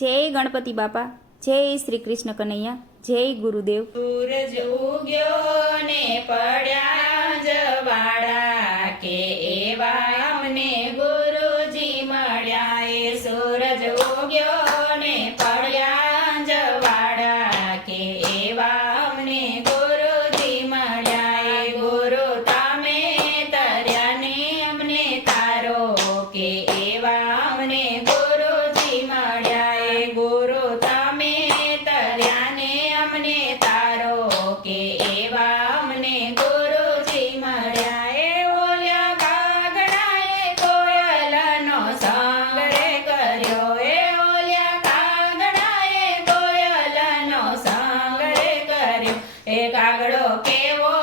જય ગણપતિ બાપા, જય શ્રી કૃષ્ણ કનૈયા, જય ગુરુદેવ। સૂરજ ઉગ્યો ને પડ્યા જવાળા કે એવા અમને ગુરુજી મળ્યા। એ સૂરજ ઉગ્યો ને પડ્યા જવાળા કે એવા અમને ગુરુજી મળ્યા। એ ગુરુ તમે તર્યા ને અમને તારો કે એવા અમને ગુરુજી મળ્યા। એ ગુરુ તમે તર્યા ને અમને તારો કે એવા અમને ગુરુજી મળ્યા। એ ઓલ્યા કાગડાએ કોયલનો સંગ રે કર્યો। એ ઓલ્યા કાગડાએ કોયલનો સંગ રે કર્યો। એ કાગડો કેવો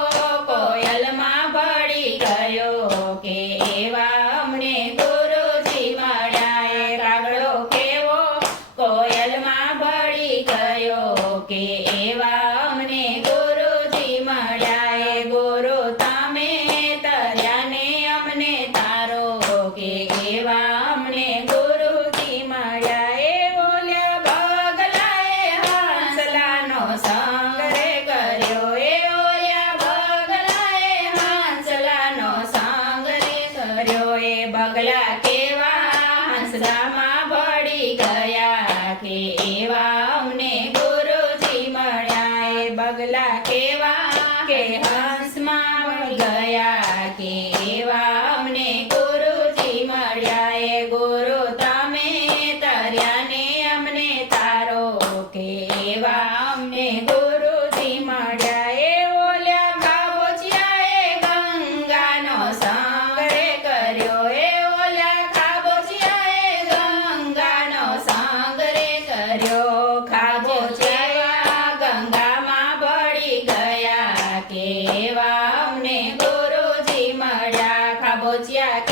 કોયલમાં ભળી ગયો કે એવા અમને ગુરુજી મળ્યા। એ કાગડો કેવો કોયલમાં ભળી ગયો કે એવા અમને ગુરુજી મળ્યા। એ ગુરુ તમે તર્યા ને અમને તારો કે એવા અમને ગુરુજી મળ્યા। એ ઓલ્યા બગલાએ હંસલાનો સંગ રે કર્યો। એ ઓલ્યા બગલાએ હંસલાનો સંગ રે કર્યો। એ બગલા કેવા હંસલામાં ભળી ગયા કે એવા અમને ગુરુજી મળ્યા। એ બગલા કેવા કે હંસમાં વળી ગયા કે એવા અમને ગુરુજી મળ્યા। એ ગુરુ તમે તર્યા ને અમને તારો કે એવા અમને ગુરુજી મળ્યા। એ ઓલ્યા ખાબોચિયાએ ગંગાનો સંગ રે કર્યો। એ ઓલ્યા ખાબોચિયાએ ગંગાનો સંગ રે કર્યો। ખાબોચિયા ગંગામાં ભળી ગયા કે એવા અમને ગુરુજી મળ્યા। ખાબોચિયા